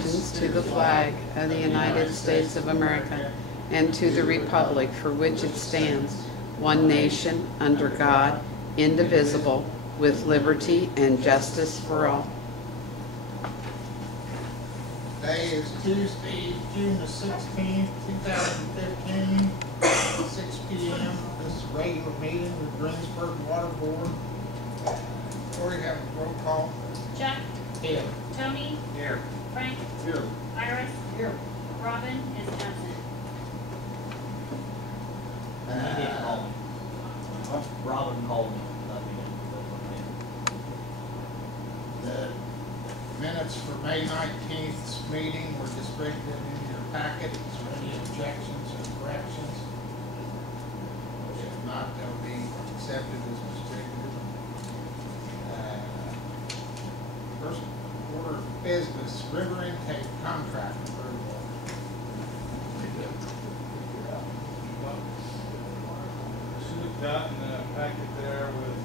allegiance to the flag of the United States of America and to the republic for which it stands, one nation, under God, indivisible, with liberty and justice for all. Today is Tuesday, June the 16th, 2015, 6 p.m. This is a regular meeting of the Greensburg Water Board. Corey, have a roll call. Chuck. Here. Tony. Here. Frank. Here. Iris. Here. Robin is absent. Robin called me. The minutes for May 19th's meeting were distributed in your packet. Is there any objections or corrections? If not, they'll be accepted as distributed. First order of business, river intake contract approval. Should have gotten a packet there with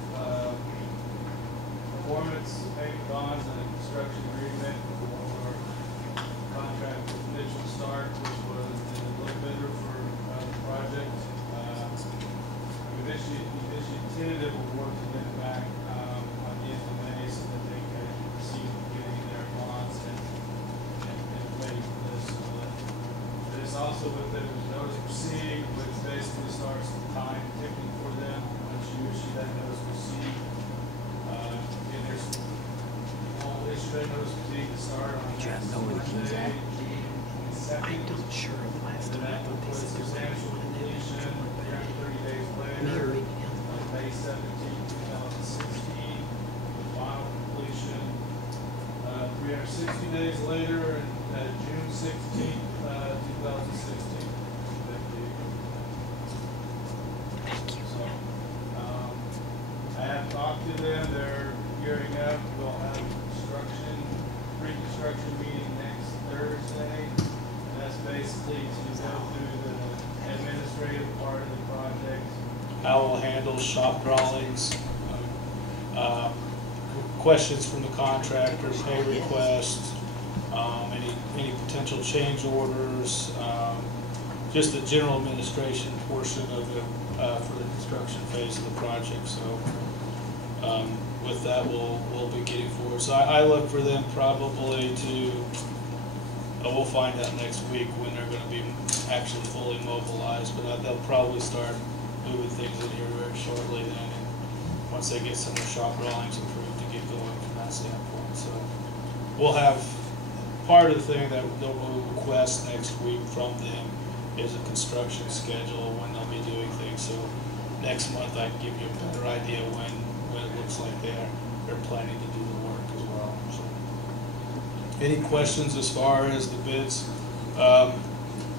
performance payment bonds and a construction agreement for contract with Mitchell Stark, which was the low bidder for the project. We've issued tentative award to them back on the end of May so that they could proceed with getting their bonds and ready for this. So that there's also with them is notice to proceed, which basically starts the time ticking for them once you issue that notice to proceed. And there's all issue that notice to proceed to start on next Monday, June 22nd. I'm not sure of the last And time I that thought they was said substantial completion 30 days later, on May 17, 2016, with final completion 360 days later, and June 16, 2016. Thank you. So, I have talked to them, they're gearing up, we'll have pre-construction meeting next Thursday. And that's basically to go through the administrative part of the project. I will handle shop drawings, questions from the contractor, pay requests, any potential change orders, just the general administration portion of the for the construction phase of the project. So with that, we'll be getting forward. So I look for them probably to. We'll find out next week when they're going to be actually fully mobilized, but they'll probably start moving things in here very shortly then, and once they get some of the shop drawings approved to get going from that standpoint. So we'll have part of the thing that we'll request next week from them is a construction schedule when they'll be doing things. So next month I can give you a better idea when it looks like they're planning to do the work as well. So. Any questions as far as the bids?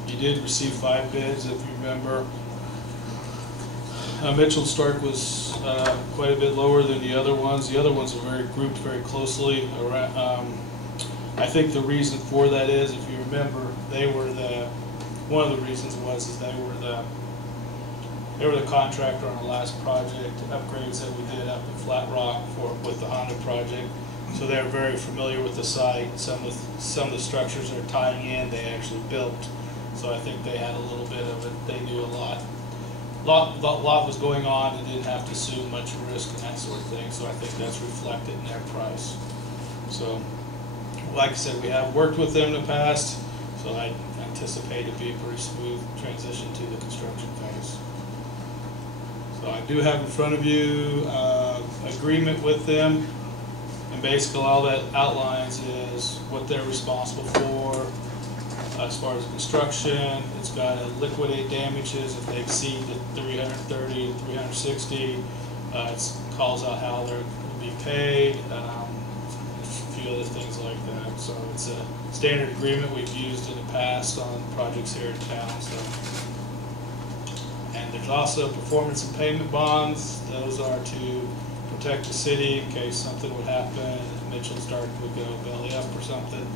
You did receive 5 bids, if you remember. Mitchell Stark was quite a bit lower than the other ones. The other ones are grouped very closely around. I think the reason for that is, if you remember, one of the reasons was they were the contractor on the last project upgrades that we did up in Flat Rock with the Honda project. So they're very familiar with the site. Some of the structures they're tying in, they actually built. So I think they had a little bit of it. They knew a lot was going on and didn't have to assume much risk and that sort of thing. So I think that's reflected in their price. So, like I said, we have worked with them in the past, so I anticipate it being a pretty smooth transition to the construction phase. So I do have in front of you agreement with them. And basically all that outlines is what they're responsible for as far as construction. It's got to liquidate damages if they exceed the 330 to 360. It calls out how they're going to be paid, a few other things like that. So it's a standard agreement we've used in the past on projects here in town. So. And there's also performance and payment bonds. Those are to protect the city in case something would happen. Mitchell Stark would go belly up or something.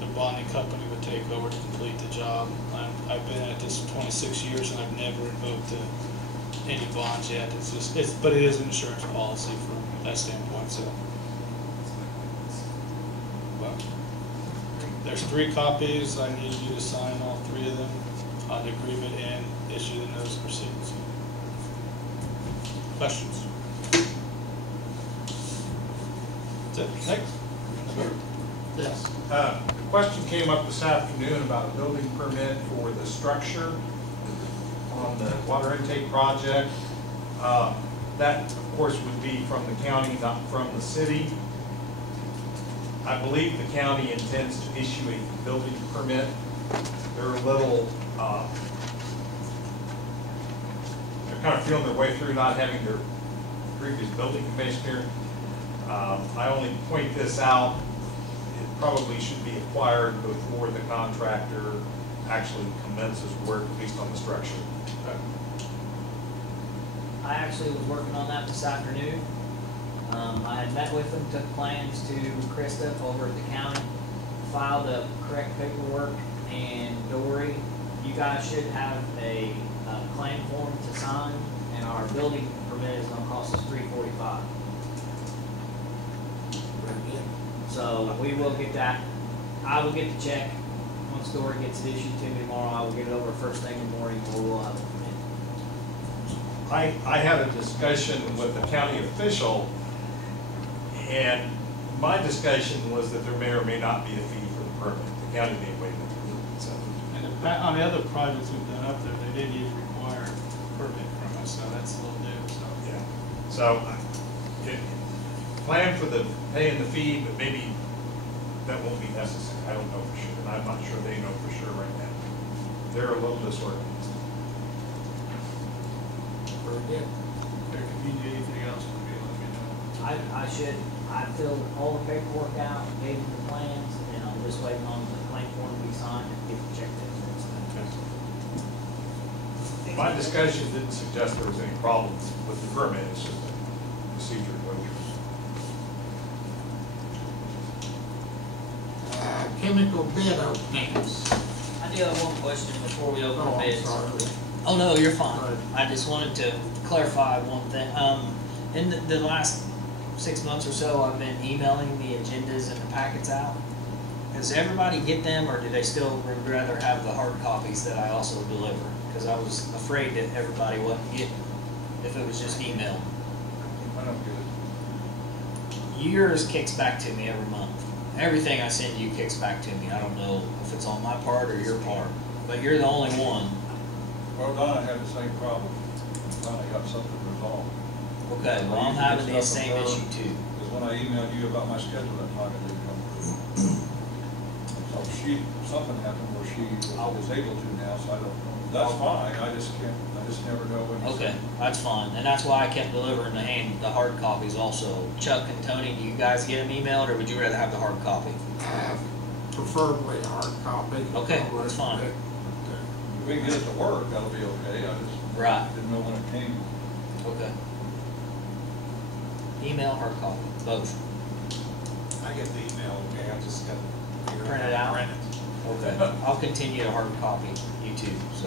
The bonding company would take over to complete the job. I've been at this 26 years and I've never invoked any bonds yet. But it is an insurance policy from that standpoint. So, but There's 3 copies. I need you to sign all 3 of them on the agreement and issue the notice of proceedings. Questions? That's it. Next. Yes. The question came up this afternoon about a building permit for the structure on the water intake project. That, of course, would be from the county, not from the city. I believe the county intends to issue a building permit. They're a little, they're kind of feeling their way through not having their previous building commissioner. I only point this out, it probably should be acquired before the contractor actually commences work, at least on the structure. I actually was working on that this afternoon. I had met with them, took plans to Krista over at the county, filed the correct paperwork, and Dory, you guys should have a claim form to sign, and our building permit is gonna cost us $345. So we will get that. I will get the check. Once Dory gets it issued to me tomorrow, I will get it over first thing in the morning, or we'll have it. I had a discussion with the county official, and my discussion was that there may or may not be a fee for the permit. The county may waive it. So, And on the other projects we've done up there, they didn't even require a permit from us, so that's a little new, so. yeah. So, plan for the paying the fee, but maybe that won't be necessary. I don't know for sure, and I'm not sure they know for sure right now. They're a little disorganized. Very good. If you need anything else from me, let me know. I filled all the paperwork out, gave them the plans, and I'm just waiting on the claim form to be signed and get the check to them. My discussion didn't suggest there was any problems with the permit. It's just a procedure way Chemical bid openings. I do have one question before we open Oh, I'm bids. sorry. Oh, no, you're fine. Right. I just wanted to clarify one thing. In the last 6 months or so, I've been emailing the agendas and the packets out. Does everybody get them, or do they still would rather have the hard copies that I also deliver? Because I was afraid that everybody wouldn't get if it was just email. I don't get it. Yours kicks back to me every month. Everything I send you kicks back to me. I don't know if it's on my part or your part, but you're the only one. Well, Donna had the same problem. Donna got something resolved. Okay, well, I'm having the same issue too. Because when I emailed you about my schedule, that time it didn't come through. So something happened where she was able to now, so I don't know. That's fine, I just never know when. Okay, that's fine, and that's why I kept delivering the hard copies also. Chuck and Tony, do you guys get them emailed, or would you rather have the hard copy? Preferably a hard copy. Okay, that's fine. If we can get it to work, that'll be okay, I just Right. didn't know when it came. Okay. Email, hard copy, both. I get the email, okay, I just got to figure Print it how out? to print it. Okay, I'll continue to hard copy you too, so,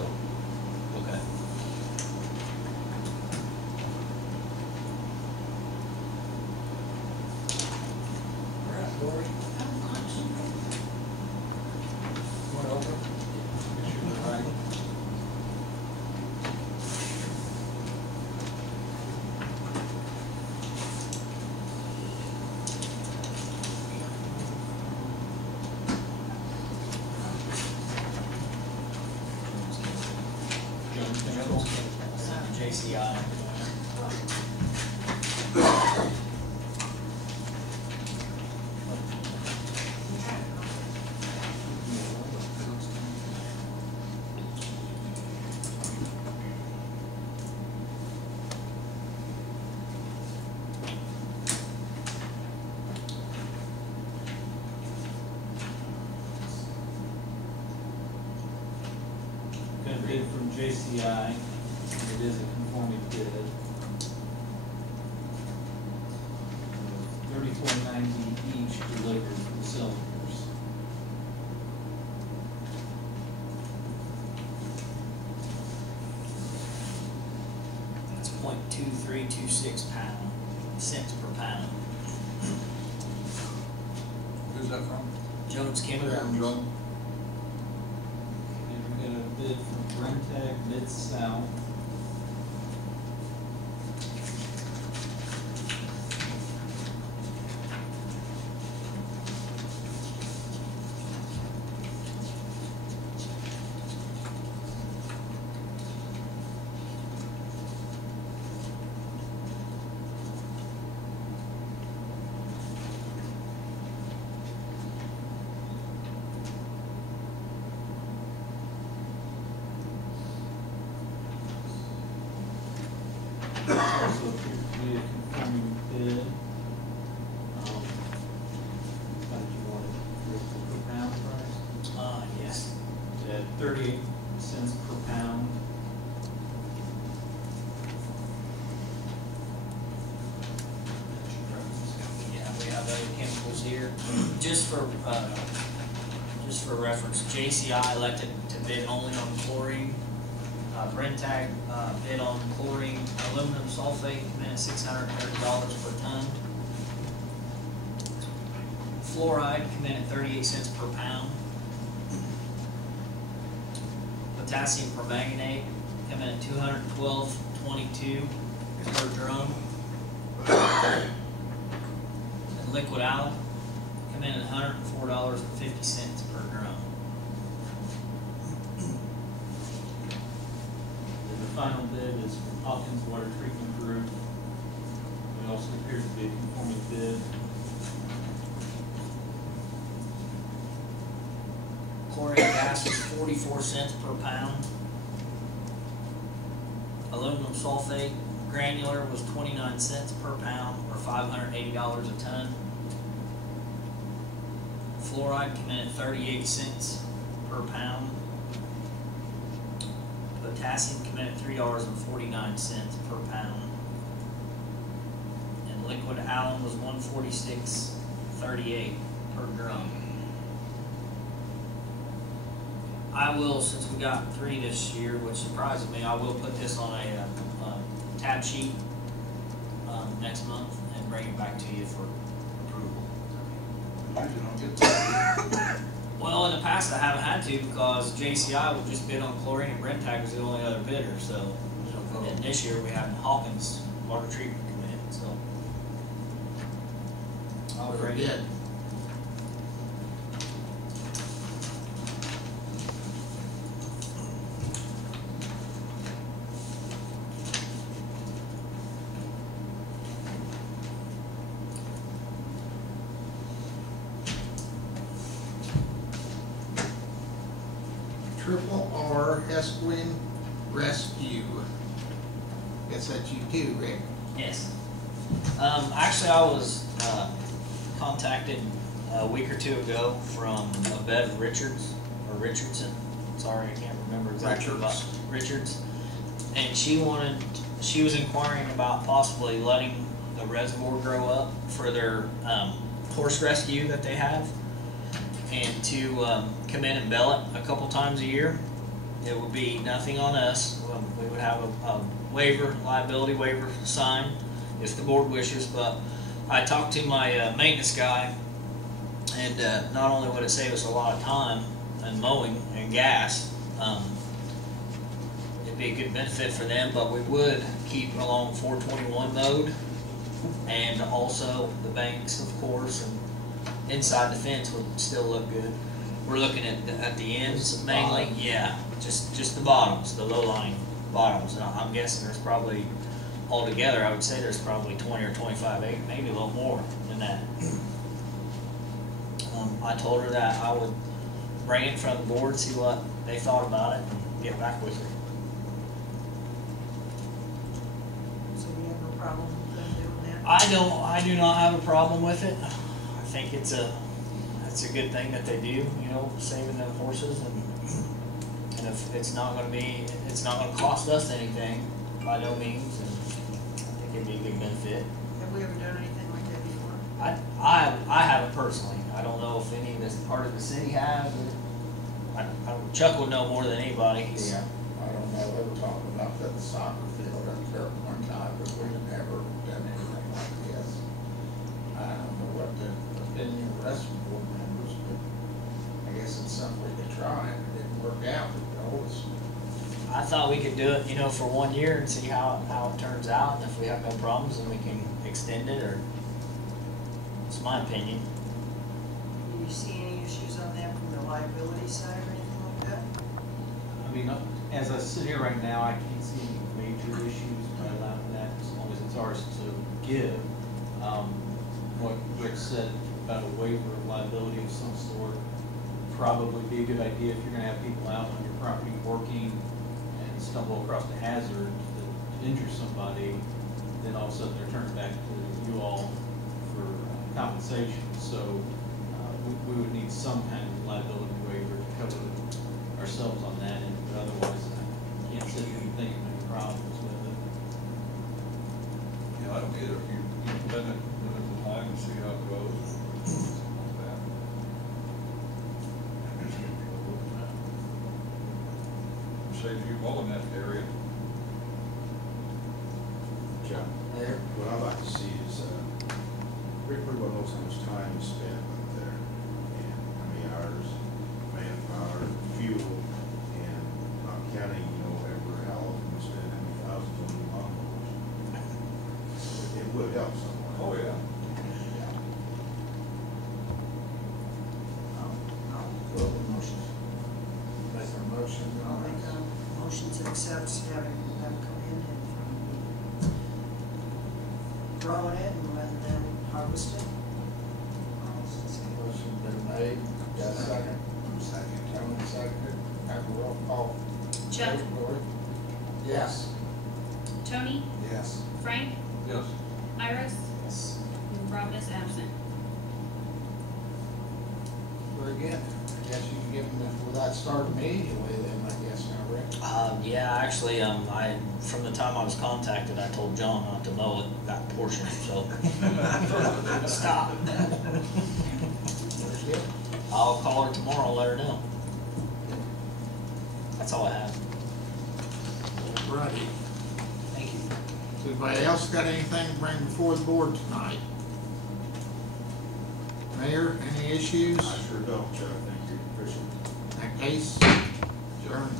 okay. All right, Dory. Went over. All right. JCI. Got a bid from JCI, it is a conforming bid. $34.90 each delivered for the cylinders. That's 0.2326 cents per pound. Who's that from? Jones Chemicals. And we got a bid from Brentag Mid-South. Also appears to be a conforming bid. Thought you wanted per pound price? Yes. At 38 cents per pound. Yeah, we have other chemicals here. Just for reference, JCI elected to bid only on chlorine. Brentag bid on chlorine, aluminum sulfate, came in at $630 per ton. Fluoride came in at 38 cents per pound. Potassium permanganate came in at $212.22 per drum. And liquid alum came in at $104.50 per drum. And the final bid is from Hawkins Water Treatment Group. It also appears to be a conforming bid. Chlorine gas was 44 cents per pound. Aluminum sulfate granular was 29 cents per pound, or $580 a ton. Fluoride came in at 38 cents per pound. Potassium came in at $3.49 per pound. And liquid alum was $146.38 per drum. I will, since we got 3 this year, which surprises me, I will put this on a tab sheet next month and bring it back to you for approval. Well, in the past I haven't had to because JCI would just bid on chlorine and Brentag was the only other bidder, so. And this year we have Hawkins Water Treatment come in, so. Very good. Triple R Equine Rescue. Guess that's you too, Rick. Yes. Actually, I was contacted a week or two ago from Bev Richards, or Richardson. Sorry, I can't remember exactly. Richards. And she was inquiring about possibly letting the reservoir grow up for their horse rescue that they have, and to come in and bell it a couple times a year. It would be nothing on us. We would have a waiver, liability waiver signed if the board wishes, but I talked to my maintenance guy, and not only would it save us a lot of time and mowing and gas, it'd be a good benefit for them, but we would keep along 421 mode, and also the banks, of course, and inside the fence would still look good. We're looking at the ends mainly, yeah, just the bottoms, the low-lying bottoms. And I'm guessing there's probably, altogether, I would say there's probably 20 or 25 acres, maybe a little more than that. I told her that I would bring it in front of the board, see what they thought about it, and get back with her. So you have no problem with them doing that? I do not have a problem with it. I think it's a good thing that they do, saving them horses, and if it's not going to cost us anything by no means, and I think it'd be a good benefit. Have we ever done anything like that before? I haven't personally. I don't know if any of this part of the city has. Chuck would know more than anybody. Yeah, I don't know, they were talking about that the soccer field up there at one time, but we've never done anything like this. I don't know what the opinion of the rest of the board members, but something we could try, and it didn't work out, you know, it's, I thought we could do it, you know, for 1 year and see how it turns out, and if we have no problems, then we can extend it, or, it's my opinion. Do you see any issues on that from the liability side or anything like that? I mean, as I sit here right now, I can't see any major issues by allowing that, as long as it's ours to give. What Rick said about a waiver of liability of some sort, probably be a good idea if you're gonna have people out on your property working and stumble across a hazard that injures somebody, then all of a sudden they're turned back to you all for compensation. So we would need some kind of liability waiver to cover ourselves on that end, but otherwise I can't sit here and think of any problems with it. Yeah, I don't either. If you limit the time and see how it goes. Something like that. Saves you mowing that area. John, there. what I'd like to see is, Rick pretty well knows how much time is spent up there, and how many hours, manpower, fuel, and not counting, you know, ever how often we spend, how many thousands on the lawnmowers. It would help someone. Oh, yeah. Go with the motion. Make a motion. I'll make a motion to accept having them come in and growing it and letting them harvest it. Motion been made, got a second? Second. Tony seconded, have a roll call. Chuck, Lori? Yes. Tony, Yes. Frank, Yes. Iris, Yes. and Robin is absent. Very good. I guess you can give them, without starting immediately then, I guess, now, Rick. Yeah, actually, from the time I was contacted, I told John not to mow it, that portion, so. Stop. Very good. I'll call her tomorrow and let her know. That's all I have. Righty. Thank you. Has anybody else got anything to bring before the board tonight? Mayor, any issues? I sure don't, Chuck, thank you, appreciate it. In that case, adjourn.